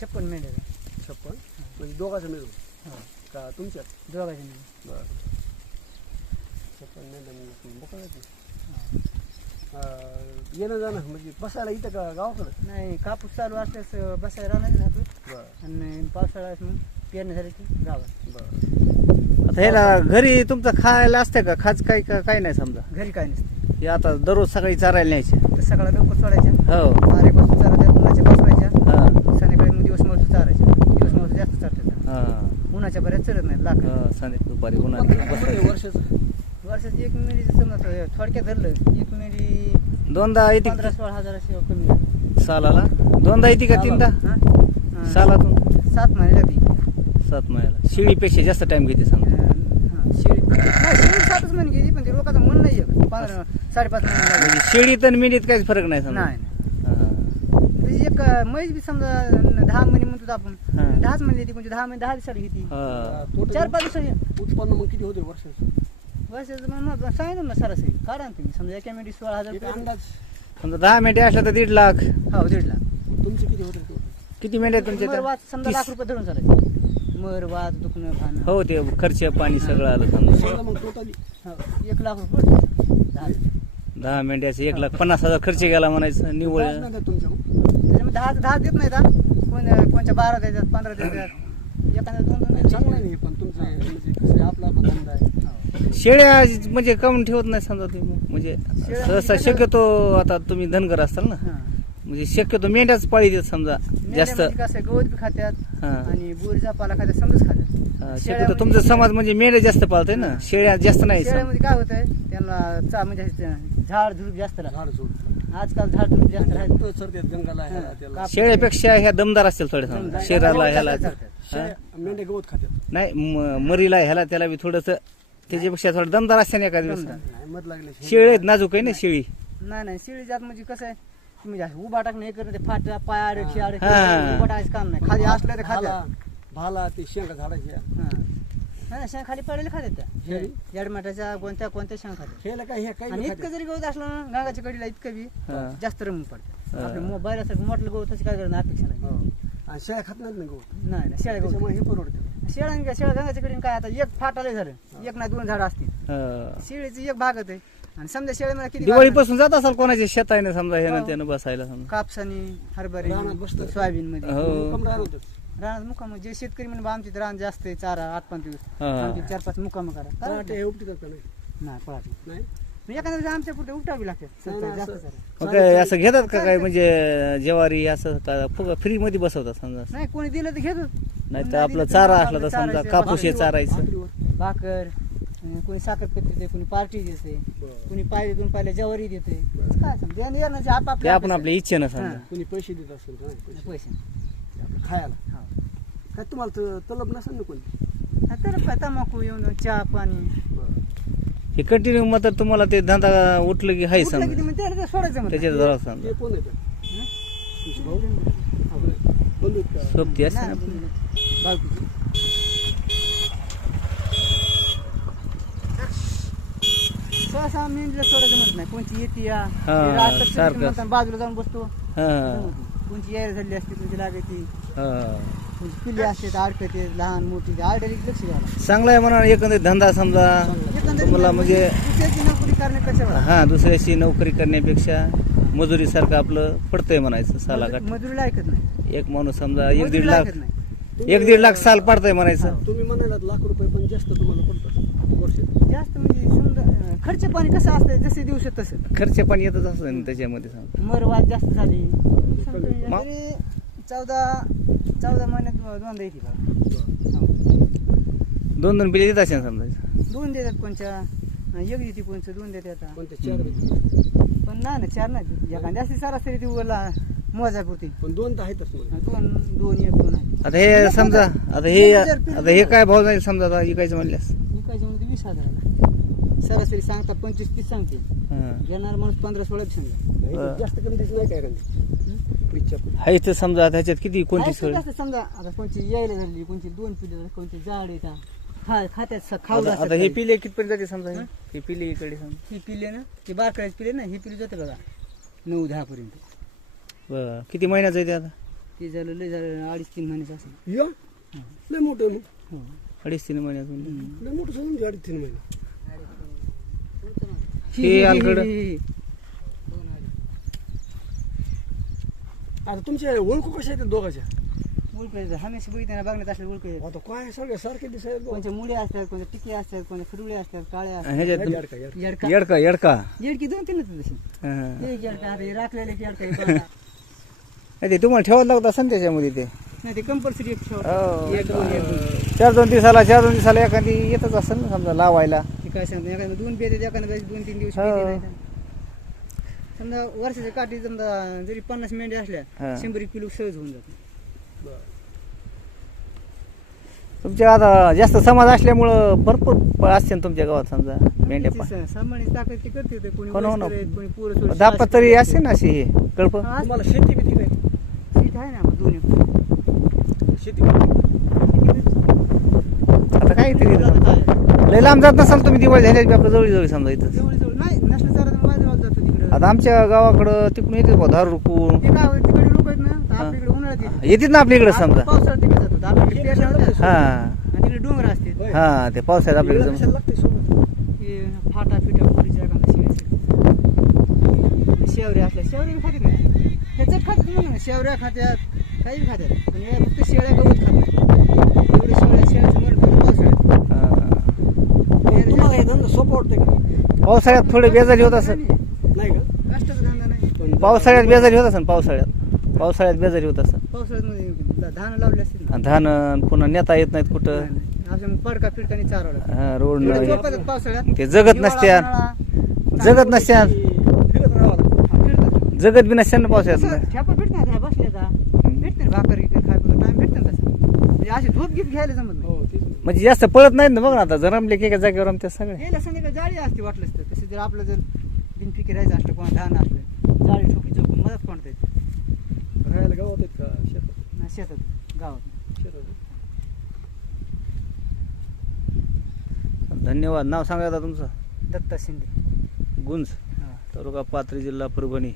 56 मेंढ्या 56 म्हणजे दोघांचं मिळून का तुमच्यात? दोघांच्या मेंढ्या. बरं 56 मेंढ्या म्हणजे बोकाळाची. येणं जाणं म्हणजे बसायला इथं का गावाकडं? नाही, कापूस चालू असल्यास बसायला राहणार राहतो बरं आणि पावसाळ्यात मग पेरणी झाली की गावात. बरं. आता ह्याला घरी तुमचं खायला असते का? खाच काही नाही समजा. घरी काय नसते. हे आता दररोज सकाळी चारायला न्यायचे. तर सकाळला लवकर सोडायच्या, हो 12 चारायच्या, उन्हाच्या बसवायच्या, हा संध्याकाळी मग दिवस मजूर चारायच्या. दिवस मजूर जास्त चालतात, हा उन्हाच्या बऱ्याच चढत नाही लाख. संध्याकाळी दुपारी पण उन्हात किती वर्षाचं? वर्षाची एक मेंढीचं समजा थोडक्यात धरलं, एक मेंढी दोनदा येते 15-16 हजाराशिवाय कमी नाही. सालाला. दोनदा येते का तीनदा हा? सालातून? 7 महिने जाते. 7 महिन्याला. शेळीपेक्षा जास्त टाइम घेते समजा. शेळी नाही, शेळी 7च महिने गेली, पण ते लोकांचं मन नाही आहे. 5.5 महिने झाले. म्हणजे शेळीत आणि मेंढीत काहीच फरक नाही समजा. नाही हा. त्याची एक म्हैस बी समजा 10 महिने म्हणतो आपण, हा. 10च महिने येते, म्हणजे 10 महिने 10 दिवसाला घेते. हा. 4-5 दिवसाची उत्पन्न मग किती होते वर्षाचं? वर्षाचं मग सांगितलं ना सरासरी काढा ना तुम्ही. समजा एका मेंढी 16,000 एक रुपये. अंदाज. समजा 10 मेंढ्या असल्या तर 1.5 लाख. हो 1.5 लाख. तुमचे किती होते total? किती मेंढ्या तुमच्या मर त्या? वाद समजा 30. लाख रुपये धरून चालायचे. मर वाद दुखणं भाणं. हो ते खर्च पाणी सगळं आलं समजा. समजा मग टोटली हो, 1 लाख रुपये. 10 मेंढ्याचं 1,50,000 खर्च गेला म्हणायचं निव्वळ. नाही का तुमच्या मग? त्याच्यामध्ये 10 देत नाही का? कोणच्या 12 देतात, 15 देतात, एखाद्या 2 चांगलं आहे पण तुमचं म्हणजे कसं आपला धंदा आहे. शेळ्या म्हणजे काऊन ठेवत नाही समजा तुम्ही? म्हणजे सहसा शक्यतो आता तुम्ही धनगर असाल ना, म्हणजे शक्यतो मेंढ्याच पाळी देत समजा जास्त. कसं गवत बी खात्यात हा. आणि बोरीचा पाला खात्यात, समजच खात्यात. हा, शक्यतो तुमचा समाज म्हणजे मेंढ्या जास्त पाळतोय ना, शेळ्या जास्त नाही समजा. शेळ्यामध्ये काय होतंय, त्यांना म्हणजे झाड झुडूप जास्त लागतं. झाड सोड आजकाल झाड झुडूप जास्त राहत. कुठं सरते जंगला ह्याला त्याला. शेळ्यापेक्षा ह्या दमदार असतील थोड्या समजा. शेराला ह्याला शेळ्या मेंढ्या गवत खात्यात. नाही मरीला ह्याला त्याला बी थोडस त्याच्यापेक्षा थोडं दमदार असते ना एका दिवस. नाही मध लागले शेळी आहेत नाजूक आहे ना शेळी. नाही शेळी जात म्हणजे कसं आहे, तुम्ही जास्त उभा टाकणं हे करते, फाट पाय आडे हा. उभा टाकायचं काम नाही. खाली असलं तर खात्यात. भाला ते शेंगा झाडाच्या. नाही शेंग खाली पडलेले खात्यात त्या शेळी? जडमाटाच्या कोणत्या शेंग खात्यात. शेळ्याला काय हे काही आणि नाही इतकं खात्यात. जरी गवत असलं ना गांगाच्या कडीला, इतकं बी हा. जास्त रमून पडतं. हा. आपल्या मोबाईल असं मोठलं गवताची काय करणार अपेक्षा नाही. हो. आणि शेळ्या खात नाहीत ना गवत. नाही शेळ्या गवत त्याच्यामुळे हे परवडते. शेळ्या गांगाच्या कडीने काय आता एक फाटाले झालं, एक ना 2 झाडं असतील. हा. शेळीची एक भागत आहे. आणि समजा शेळ्यामध्ये किती दिवाळीपासून जात असाल कोणाच्या शेत आहे ना समजा हे ना हो. त्यानं बसायला समजा. कापसानी, हरभरे, रानात बसतात. सोयाबीन मध्ये हो. मुक्काम राहणारच. रानात मुक्काम. जे शेतकरी म्हणजे आमचे रान जास्त आहे, चारा 8-5 दिवस हा. आमचे 4-5 मुक्काम करा. पराठे हे उपटीतात का नाही? नाही पळाटी. नाही एखाद्या दिवशी आमच्या पुढे उपटावी लागते. नाही, नाही, जास्त असं- चारा. मग काय असं घेतात का काय म्हणजे ज्वारी असं का फ्री मध्ये बसवतात समजा? नाही कोणी दिलं तर घेतो. नाही तर आपलं चारा असला तर समजा कापूस हे चारायचं. भाकरीवर. भाकर, कोणी साखर पेट देते, कोणी पार्टी देते, कोणी पाय 2 पायल्या ज्वारी देते. काय समजा येण्याचे ते आपापल्या आपण आपल्या इच्छेनं समजा. कोणी पैसे देत असेल का नाही पैसे? पैसे. आपलं खायला. हा. काय तुम्हाला तलब नसेल ना कोणी? तर काय तंबाखू येऊन चहा पाणी हे कंटिन्यू मग तर तुम्हाला ते धंदा उठलं की हाय उठलं की ते समजा मग त्याला सोडायचं म्हणतात. त्याच्यात जरा ते समजा कोण येतं? तुमचे भाऊ? बंधू आहेत का? सोबती असते ना. नाही, बायकोची. सहसा मेंढीला सोडायचं म्हणत नाही. कोणची येते या हा, ते राहतात तरी सारखं. म्हणतात, बाजूला जाऊन बसतो. हा. कोणची यायला झाली असते, कोणची लागायची, हा. कोणची पिल्ली असते, आडकते लहान मोठी आडली लक्ष द्यायला. चांगला आहे म्हणा एकंदरीत धंदा समजा तुम्हाला म्हणजे दुसऱ्याची नोकरी करण्यापेक्षा हा दुसऱ्याशी नोकरी करण्यापेक्षा मजुरीसारखं आपलं पडतंय म्हणायचं सालाकाठ. मजुरीला ऐकत नाही. एक माणूस समजा 1-1.5 मजुरीला लाख ऐकत नाही. 1-1.5 लाख साल पडतंय म्हणायचं. तुम्ही म्हणाला ₹1,00,000 पण जास्त तुम्हाला पडतात वर्षात. जास्त म्हणजे समजा खर्च पाणी कसं असतं, जसे दिवस तसं. खर्च पण येतच असतो ना त्याच्यामध्ये समजा. मरवाद जास्त झाली. मग? तरी 14 महिन्यात 2दा येते बघा. 2-2 पिले देत असेल समजा. 2 देतात कोणच्या, एक देते कोणचं, 2 देतात. कोणत्या 4 देतात. पण नाही ना 4 नाही. एखाद्या असते सरासरी ती उरला मोजापुरती. पण 2 तर आहेतच मला. 2 1 2 आहे. आता हे समजा आता हे काय भाव जाईल समजा आता विकायचं म्हणल्यास. विकायचं म्हणजे 20,000. सरासरी सांगता 25-30 सांगते. हा. घेणार माणूस 15-16 सांगते. हे जास्त कमी देत नाही काय एखादी. हा इथं समजा आता ह्याच्यात किती कोणती सोय जास्त समजा आता कोणची यायला झाली, कोणची 2 पिल्ले, कोणची जाड येतात, खात्यात खाऊ आता लागतात हे काही. पिले कितपर्यंत जाते समजा हे पिले इकडे समजा. ही पिल्ले ना, ती बारकाळीच पिल्ले ना, ही पिल्ले जाते बघा 9-10 पर्यंत. बरं किती महिन्याचं आहे ते आता? ते झालं लय झालं 2.5-3 महिन्याचं असेल. या लय मोठं आहे मग. हो 2.5-3 महिन्यातून लय मोठं सोडून 2.5-3 महिने. हे अलीकडं आता तुमच्या ओळखू कशा आहेत दोघांच्या? ओळखायचं हमेशा बघितलं बघण्यात असल्या ओळखायचं. आता काय सगळे सारखे दिसायला कोणत्या मुळे असतात, कोणत्या टिकले असतात, कोणत्या फुडुळे असतात, काळ्या असतात. ह्याच्यात येडका येडका येडकी 2-3 तशी. हा. एक येडका आता हे राखलेले एक येडका आहे बघा. नाही ते तुम्हाला ठेवायला लागत असेल त्याच्यामध्ये ते नाही ते कंपल्सरी एक ठेवा. हो. एक दोन एक दोन. 4-2 दिवसाला एखादी येतच असेल ना समजा लावायला. ते काय सांगतो एखाद्या 2 बेते एखाद्या 2-3 दिवस हो. बेते नाही. समजा वर्षाच्या काठी समजा जरी 50 मेंढ्या असल्या हा. 100 किलो सहज होऊन जाते. तुमच्या आता जास्त समाज असल्यामुळं भरपूर असते ना तुमच्या गावात समजा मेंढ्या सामान्य ताकद ती करते ते कोणी हो ना, हो ना. वयस्कर आहेत, कोणी पोरं सोरं दापा तरी असते ना अशी हे कळप. हा, असते. तुम्हाला शेती बिती काय? ठीक आहे ना मग दोन्ही. शेती आता काहीतरी आता काय? लय लांब जात नसाल तुम्ही दिवाळी झाल्याची आपल्या जवळ समजा इथं. जवळ नाही नसलं चारा तर माझ्या गावात जातो तिकडे. आता आमच्या गावाकडं तिकडून येते बा धार रुकून ते काय होतं, तिकडे लोक आहेत ना तर आपल्याकडे उन्हाळ्यात येतात. येतात ना आपल्या इकडे समजा. पावसाळ्यात तिकडे जातात आपल्याकडे पेरण्या होत्या. हा आणि तिकडे डोंगर असते. हा ते पावसाळ्यात आपल्याकडे कशाला लागते सोबत? हे फाटा पिटा पुरीच्या एखादा शेवऱ्या असल्या शेवऱ्या बी खातात नाही ह्याच्यात खातात म्हणून ना शेवऱ्या खात्यात काही खात्यात पण हे फक्त शेळ्या गवत खात नाही एवढे शेळ्याचं मरण फक्त पावसाळ्यात. तुम्हाला हे धंदा सोपं वाटतंय का? पावसाळ्यात थोडे बेजारी होत असेल. नाही का? कष्टाचा धंदा नाही. पण पावसाळ्यात बेजारी होत असेल. पावसाळ्यात बेजारी होत असेल. पावसाळ्यात मध्ये धानं लावले असतील ना. आणि धान पुन्हा नेता येत नाहीत कुठं. असं पडका फिरकानी चारवं लागतं. हा, रोड एवढे नाही. झोपतात पावसाळ्यात. ते जगत हिवाळा, नसत्या उन्हाळा, जगत नसत्या फिरत राहावं लागतं. हा, फिरतात. जगत बी नसत्या ना पावसाळ्यात. असं ठेपा भेटणार त्या बसल्या का भेटते ना भाकर इकडे खाय टाइम भेटतं ना तसं म्हणजे अशी झोप गीत घ्यायला जमत नाही. हो तेच ना. म्हणजे जास्त पळत नाहीत ना बघ ना आता जरमले की एका जागेवर रमते सगळे. यायला संध्याकाळी जाळी असते वाटलंच तर तसं जर आपलं जर बिनपिके राहायचं असलं कोणा धान असलं जाळी ठोकी झोपून मदत कोणता येते राहायला गावात आहेत का शेतात? ना शेतात गावात. शेतात. धन्यवाद. नाव सांगा आता तुमचं. दत्ता शिंदे. गुंज हा. तालुका पाथरी जिल्हा परभणी.